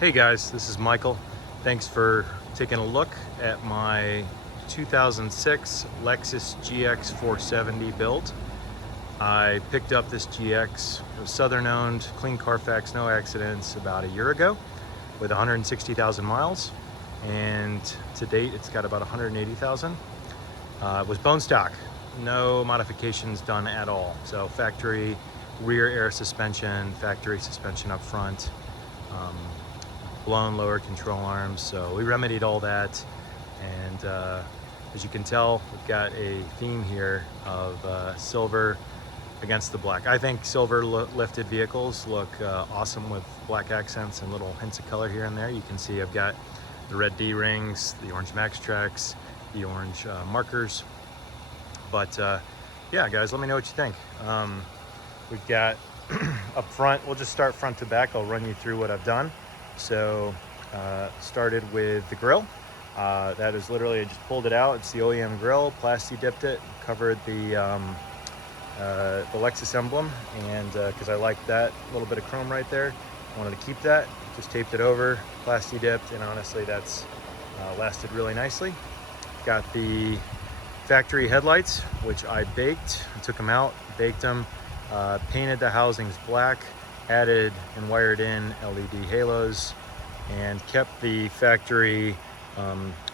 Hey guys, this is Michael. Thanks for taking a look at my 2006 Lexus GX470 build. I picked up this GX, it was Southern owned, clean Carfax, no accidents, about a year ago with 160,000 miles. And to date, it's got about 180,000. It was bone stock, no modifications done at all. So factory rear air suspension, factory suspension up front. Blown lower control arms, so we remedied all that. And as you can tell, we've got a theme here of silver against the black. I think silver lifted vehicles look awesome with black accents and little hints of color here and there. You can see I've got the red D-rings, the orange Max Tracks, the orange markers. But yeah, guys, let me know what you think. We've got up front, we'll just start front to back. I'll run you through what I've done. So started with the grill. That is literally, I just pulled it out. It's the OEM grill, plasti dipped it, covered the Lexus emblem, and because I liked that little bit of chrome right there, wanted to keep that. Just taped it over, plasti dipped, and honestly that's lasted really nicely. Got the factory headlights, which I baked. I took them out, baked them, painted the housings black, added and wired in LED halos, and kept the factory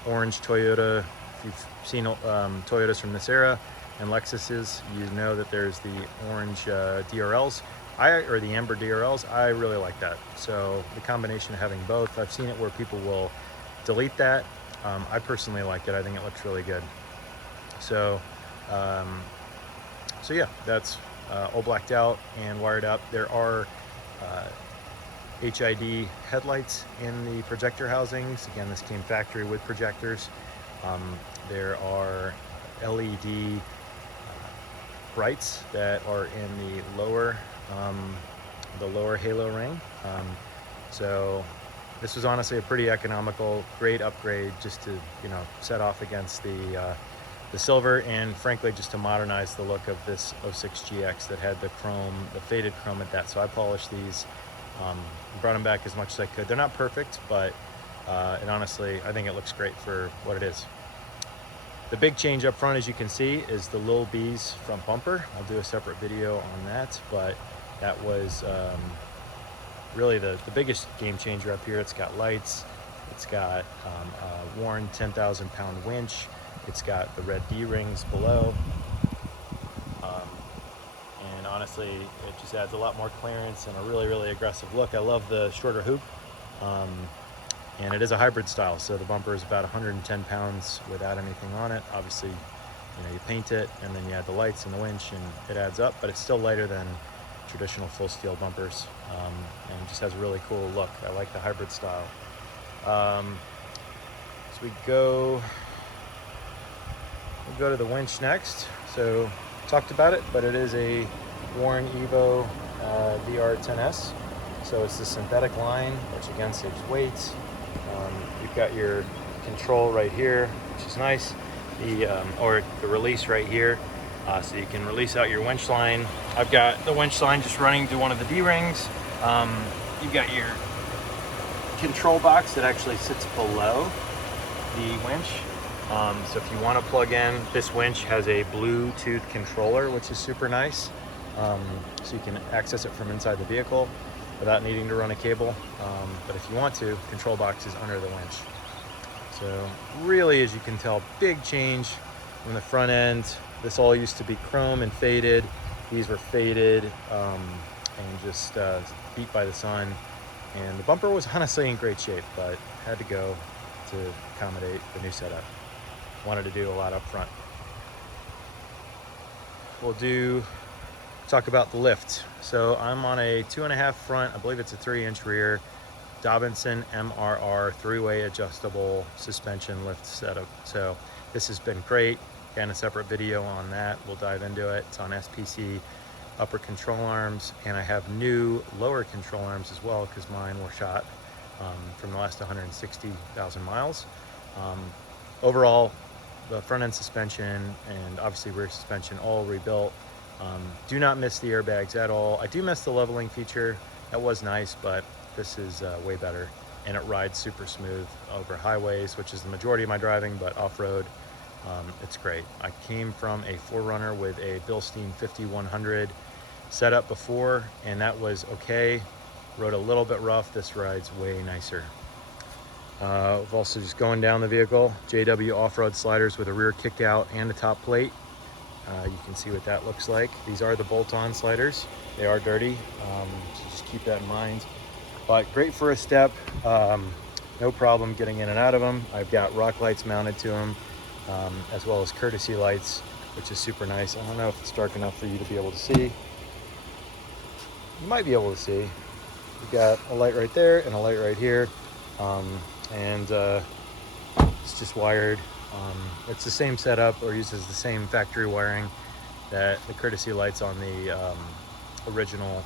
orange Toyota. If you've seen Toyotas from this era and Lexuses, you know that there's the orange DRLs, or the amber DRLs. I really like that. So the combination of having both, I've seen it where people will delete that. I personally like it. I think it looks really good. So, so yeah, that's all blacked out and wired up. There are HID headlights in the projector housings. Again, this came factory with projectors. There are LED brights that are in the lower halo ring. So this was honestly a pretty economical, great upgrade just to, you know, set off against the silver, and frankly just to modernize the look of this 06 GX that had the chrome, the faded chrome at that. So I polished these, brought them back as much as I could. They're not perfect, but and honestly I think it looks great for what it is. The big change up front, as you can see, is the Lil B's front bumper. I'll do a separate video on that, but that was really the biggest game changer up here. It's got lights, it's got a worn 10,000 pound winch, it's got the red D-rings below, and honestly it just adds a lot more clearance and a really aggressive look. I love the shorter hoop, and it is a hybrid style, so the bumper is about 110 pounds without anything on it. Obviously, you know, you paint it and then you add the lights and the winch and it adds up, but it's still lighter than traditional full steel bumpers, and it just has a really cool look. I like the hybrid style. So we'll go to the winch next. So talked about it, but it is a Warren Evo VR10S. So it's the synthetic line, which again saves weight. You've got your control right here, which is nice. Or the release right here, so you can release out your winch line. I've got the winch line just running to one of the D-rings. You've got your control box that actually sits below the winch. So if you want to plug in, this winch has a Bluetooth controller, which is super nice. So you can access it from inside the vehicle without needing to run a cable. But if you want to, control box is under the winch. So really, as you can tell, big change from the front end. This all used to be chrome and faded. These were faded and just beat by the sun. And the bumper was honestly in great shape, but had to go to accommodate the new setup. Wanted to do a lot up front. We'll talk about the lift. So I'm on a 2.5 front, I believe it's a 3-inch rear, Dobinson MRR 3-way adjustable suspension lift setup. So this has been great. Again, a separate video on that. We'll dive into it. It's on SPC upper control arms, and I have new lower control arms as well because mine were shot from the last 160,000 miles. Overall, the front end suspension and obviously rear suspension all rebuilt. Do not miss the airbags at all. I do miss the leveling feature. That was nice, but this is way better. and it rides super smooth over highways, which is the majority of my driving, but off-road, it's great. I came from a 4Runner with a Bilstein 5100 setup before, and that was okay. Rode a little bit rough. This rides way nicer. We've also just going down the vehicle, JW off-road sliders with a rear kick out and a top plate. You can see what that looks like. These are the bolt-on sliders. They are dirty, so just keep that in mind. But great for a step. No problem getting in and out of them. I've got rock lights mounted to them, as well as courtesy lights, which is super nice. I don't know if it's dark enough for you to be able to see. You might be able to see. You've got a light right there and a light right here. It's just wired. It's the same setup, or uses the same factory wiring that the courtesy lights on the original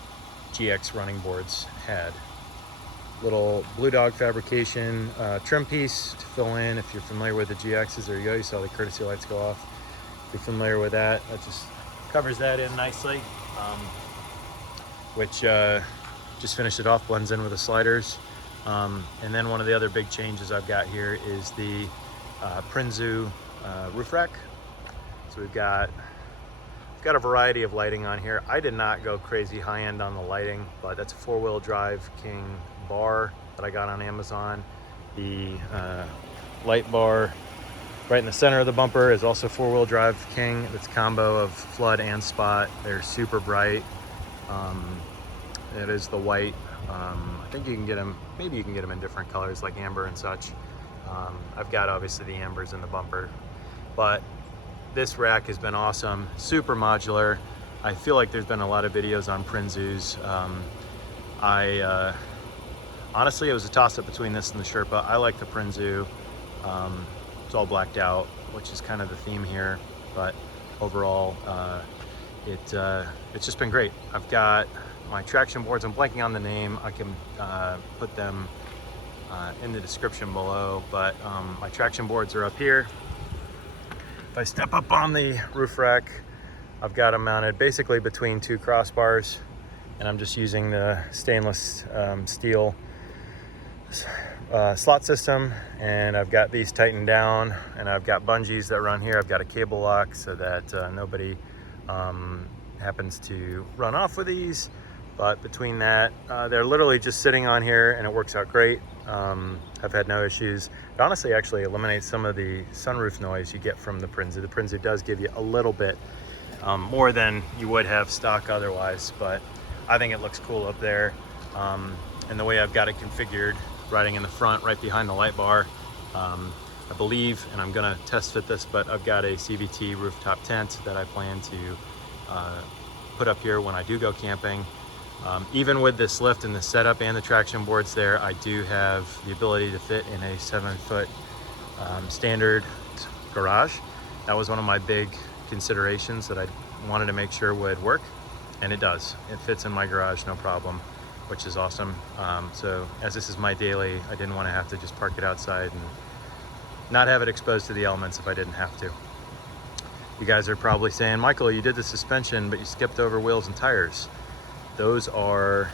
GX running boards had. Little Blue Dog fabrication trim piece to fill in. If you're familiar with the GXs, there you go. You saw the courtesy lights go off. If you're familiar with that, that just covers that in nicely, which just finished it off, blends in with the sliders. And then one of the other big changes I've got here is the Prinzu roof rack. So we've got a variety of lighting on here. I did not go crazy high end on the lighting, but that's a 4-wheel drive King bar that I got on Amazon. The light bar right in the center of the bumper is also 4-wheel drive King. It's a combo of flood and spot. They're super bright. It is the white. I think you can get them, maybe you can get them in different colors like amber and such. I've got obviously the ambers in the bumper, but this rack has been awesome, super modular. I feel like there's been a lot of videos on Prinzus. Honestly, it was a toss-up between this and the Sherpa. I like the Prinzu. It's all blacked out, which is kind of the theme here, but overall, it's just been great. I've got my traction boards. I'm blanking on the name. I can put them in the description below, but my traction boards are up here. If I step up on the roof rack, I've got them mounted basically between two crossbars, and I'm just using the stainless steel slot system, and I've got these tightened down, and I've got bungees that run here. I've got a cable lock so that nobody happens to run off with these. But between that, they're literally just sitting on here, and it works out great. I've had no issues. It honestly actually eliminates some of the sunroof noise you get from the Prinzu. The Prinzu does give you a little bit more than you would have stock otherwise, but I think it looks cool up there. And the way I've got it configured, riding in the front right behind the light bar, I believe, and I'm gonna test fit this, but I've got a CVT rooftop tent that I plan to put up here when I do go camping. Even with this lift and the setup and the traction boards there, I do have the ability to fit in a 7-foot standard garage. That was one of my big considerations that I wanted to make sure would work, and it does. It fits in my garage, no problem, which is awesome. So as this is my daily, I didn't want to have to just park it outside and not have it exposed to the elements if I didn't have to. You guys are probably saying, Michael, you did the suspension, but you skipped over wheels and tires. Those are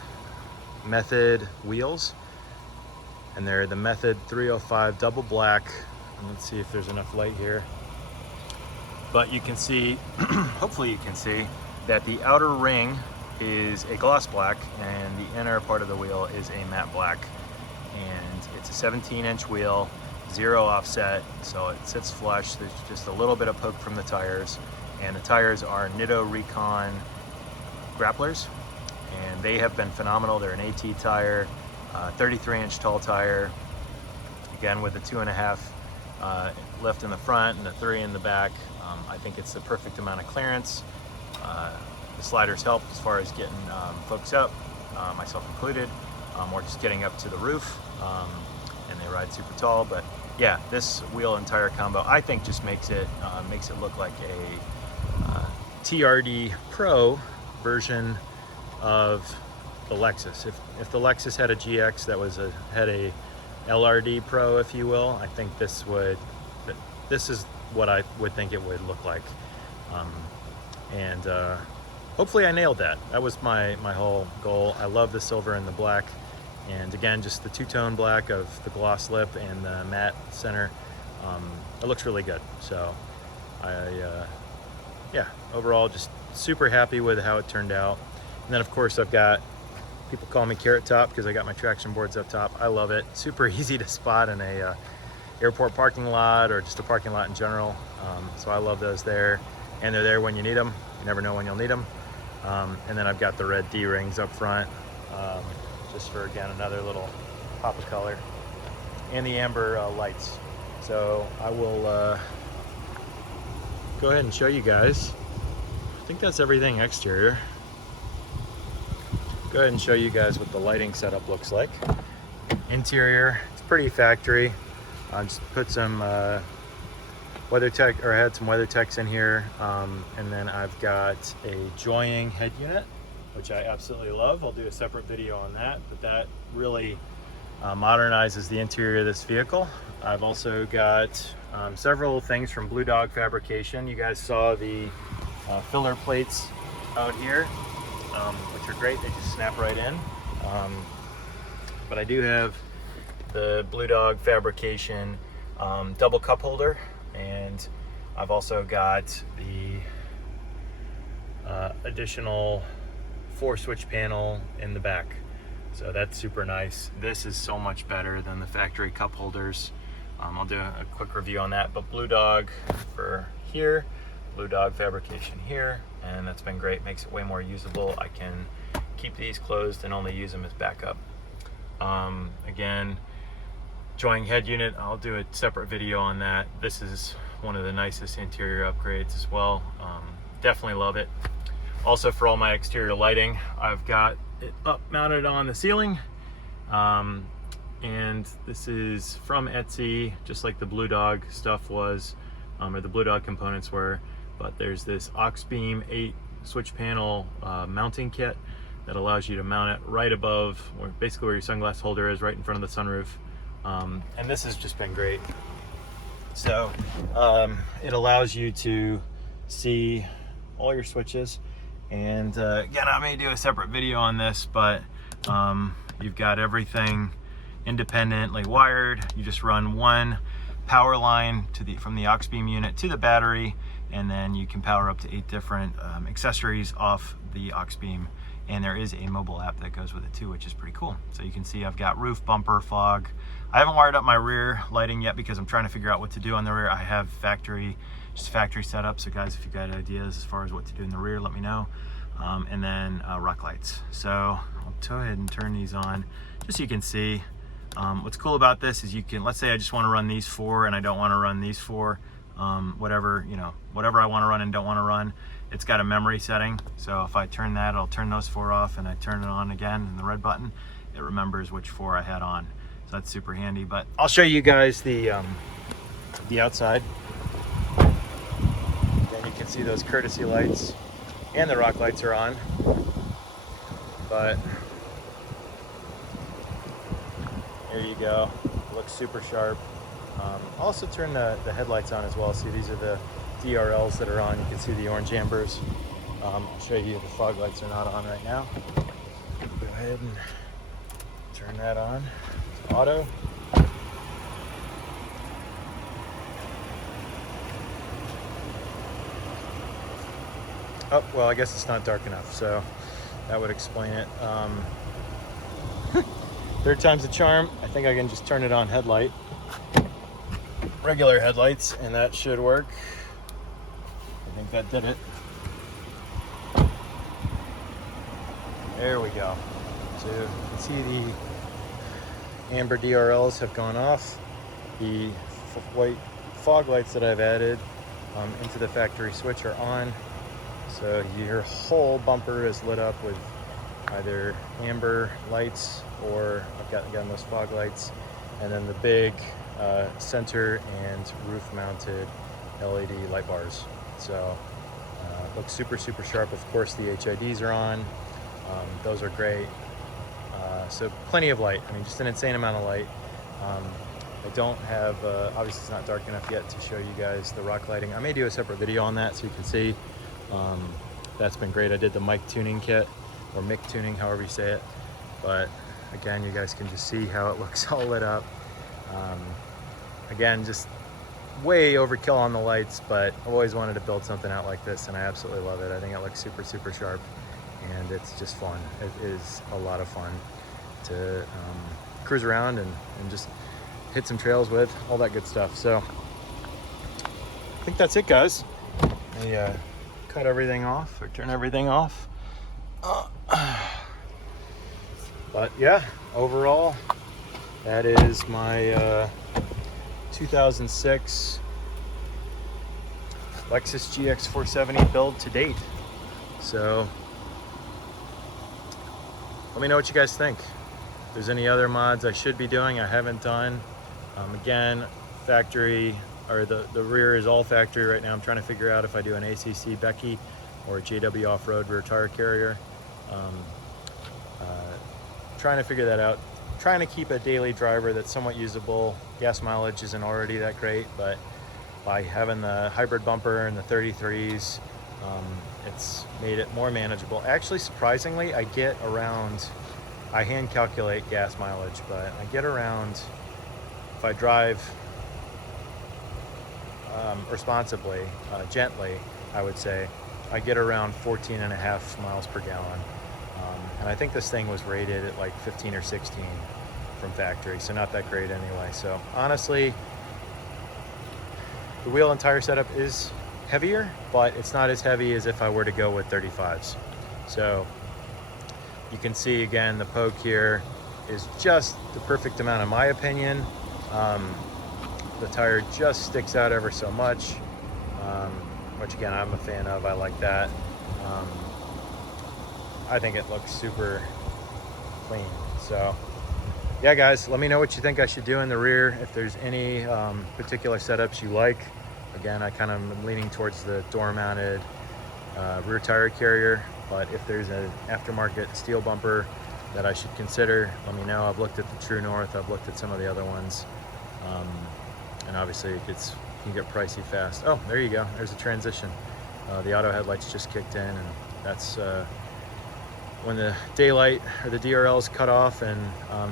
Method wheels, and they're the Method 305 double black. And let's see if there's enough light here. But you can see, hopefully you can see, that the outer ring is a gloss black and the inner part of the wheel is a matte black. And it's a 17-inch wheel, 0 offset, so it sits flush. There's just a little bit of poke from the tires, and the tires are Nitto Recon grapplers, and they have been phenomenal. They're an AT tire, 33-inch tall tire, again with the 2.5 lift in the front and the 3 in the back. I think it's the perfect amount of clearance. The sliders help as far as getting folks up, myself included, or just getting up to the roof, and they ride super tall. But yeah, this wheel and tire combo I think just makes it look like a TRD Pro version of the Lexus. If the Lexus had a GX that had a LRD Pro, if you will, I think this is what I would think it would look like. Hopefully I nailed that. That was my whole goal. I love the silver and the black. And again, just the two-tone black of the gloss lip and the matte center. It looks really good. So yeah, overall just super happy with how it turned out. And then of course I've got, people call me Carrot Top because I got my traction boards up top. I love it. Super easy to spot in a airport parking lot or just a parking lot in general. So I love those there, and they're there when you need them. You never know when you'll need them. And then I've got the red D-rings up front, just for, again, another little pop of color, and the amber lights. So I will go ahead and show you guys. I think that's everything exterior. Go ahead and show you guys what the lighting setup looks like. Interior, it's pretty factory. I just put some WeatherTech, or I had some WeatherTechs in here, and then I've got a joying head unit, which I absolutely love. I'll do a separate video on that, but that really modernizes the interior of this vehicle. I've also got several things from Blue Dog Fabrication. You guys saw the filler plates out here, which are great. They just snap right in. But I do have the Blue Dog Fabrication double cup holder, and I've also got the additional 4-switch panel in the back. So that's super nice. This is so much better than the factory cup holders. I'll do a quick review on that, but Blue Dog for here, Blue Dog Fabrication here, and that's been great. Makes it way more usable. I can keep these closed and only use them as backup. Again, joining head unit, I'll do a separate video on that. This is one of the nicest interior upgrades as well. Definitely love it. Also, for all my exterior lighting, I've got it up mounted on the ceiling. And this is from Etsy, just like the Blue Dog stuff was, or the Blue Dog components were. But there's this Oxbeam 8 switch panel mounting kit that allows you to mount it right above, or basically where your sunglass holder is, right in front of the sunroof. And this has just been great. So it allows you to see all your switches. And again, I may do a separate video on this, but you've got everything independently wired. You just run one power line from the Oxbeam unit to the battery, and then you can power up to 8 different accessories off the Oxbeam. And there is a mobile app that goes with it too, which is pretty cool. So you can see I've got roof, bumper, fog. I haven't wired up my rear lighting yet because I'm trying to figure out what to do on the rear. I have just factory setup. So guys, if you got ideas as far as what to do in the rear, let me know. And then rock lights. So I'll go ahead and turn these on just so you can see. What's cool about this is you can, let's say I just want to run these 4 and I don't want to run these 4. Whatever I want to run and don't want to run. It's got a memory setting, so if I turn that, I'll turn those 4 off, and I turn it on again in the red button, it remembers which 4 I had on. So that's super handy. But I'll show you guys the outside. Then you can see those courtesy lights and the rock lights are on. But there you go. Looks super sharp. I'll also turn the headlights on as well. See, these are the DRLs that are on. You can see the orange ambers. I'll show you the fog lights are not on right now. Go ahead and turn that on. It's auto. Oh, well, I guess it's not dark enough, so that would explain it. Third time's the charm. I think I can just turn it on headlight. Regular headlights, and that should work. I think that did it. There we go. So you can see the amber DRLs have gone off. The white fog lights that I've added into the factory switch are on. So your whole bumper is lit up with either amber lights, or I've got again those fog lights, and then the big center and roof mounted LED light bars. So looks super sharp. Of course the HIDs are on. Those are great. So plenty of light. I mean, just an insane amount of light. I don't have, obviously it's not dark enough yet to show you guys the rock lighting. I may do a separate video on that so you can see. That's been great. I did the mic tuning kit, or mic tuning, however you say it. But Again, you guys can just see how it looks all lit up. Again, just way overkill on the lights, but I've always wanted to build something out like this, and I absolutely love it. I think it looks super, super sharp, and it's just fun. It is a lot of fun to cruise around and just hit some trails with, all that good stuff. So I think that's it, guys. I cut everything off, or turn everything off. But yeah, overall, that is my 2006 Lexus GX470 build to date. So let me know what you guys think. If there's any other mods I should be doing I haven't done. Again, factory, or the rear is all factory right now. I'm trying to figure out if I do an ACC Becky or a JW off-road rear tire carrier. Trying to figure that out. Trying to keep a daily driver that's somewhat usable. Gas mileage isn't already that great, but by having the hybrid bumper and the 33s, it's made it more manageable. Actually, surprisingly, I get around, I hand calculate gas mileage, but I get around, if I drive responsibly, gently, I would say, I get around 14.5 miles per gallon. And I think this thing was rated at like 15 or 16 from factory, so not that great anyway. So honestly, the wheel and tire setup is heavier, but it's not as heavy as if I were to go with 35s. So you can see again, the poke here is just the perfect amount in my opinion. The tire just sticks out ever so much, which again, I'm a fan of. I like that. I think it looks super clean. So yeah, guys, let me know what you think I should do in the rear. If there's any particular setups you like. Again, I kind of am leaning towards the door mounted rear tire carrier, but if there's an aftermarket steel bumper that I should consider, let me know. I've looked at the True North, I've looked at some of the other ones, and obviously it can get pricey fast. Oh, there you go, there's a transition. The auto headlights just kicked in, and that's when the daylight or the DRL is cut off and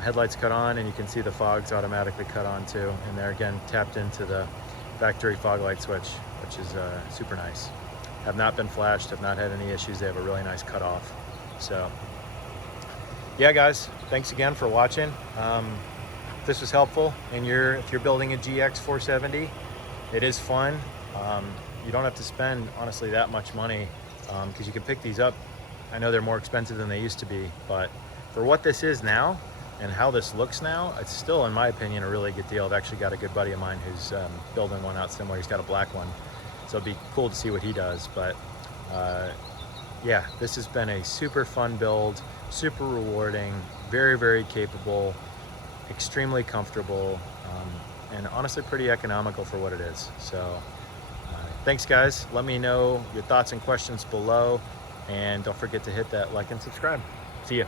headlights cut on, and you can see the fog's automatically cut on too. And they're again tapped into the factory fog light switch, which is super nice. Have not been flashed, have not had any issues. They have a really nice cutoff. So yeah, guys, thanks again for watching. If this was helpful and if you're building a GX470, it is fun. You don't have to spend honestly that much money, because you can pick these up. I know they're more expensive than they used to be, but for what this is now and how this looks now, it's still, in my opinion, a really good deal. I've actually got a good buddy of mine who's building one out similar. He's got a black one, so it'd be cool to see what he does. But yeah, this has been a super fun build, super rewarding, very, very capable, extremely comfortable, and honestly pretty economical for what it is. So thanks, guys. Let me know your thoughts and questions below. And don't forget to hit that like and subscribe. See ya.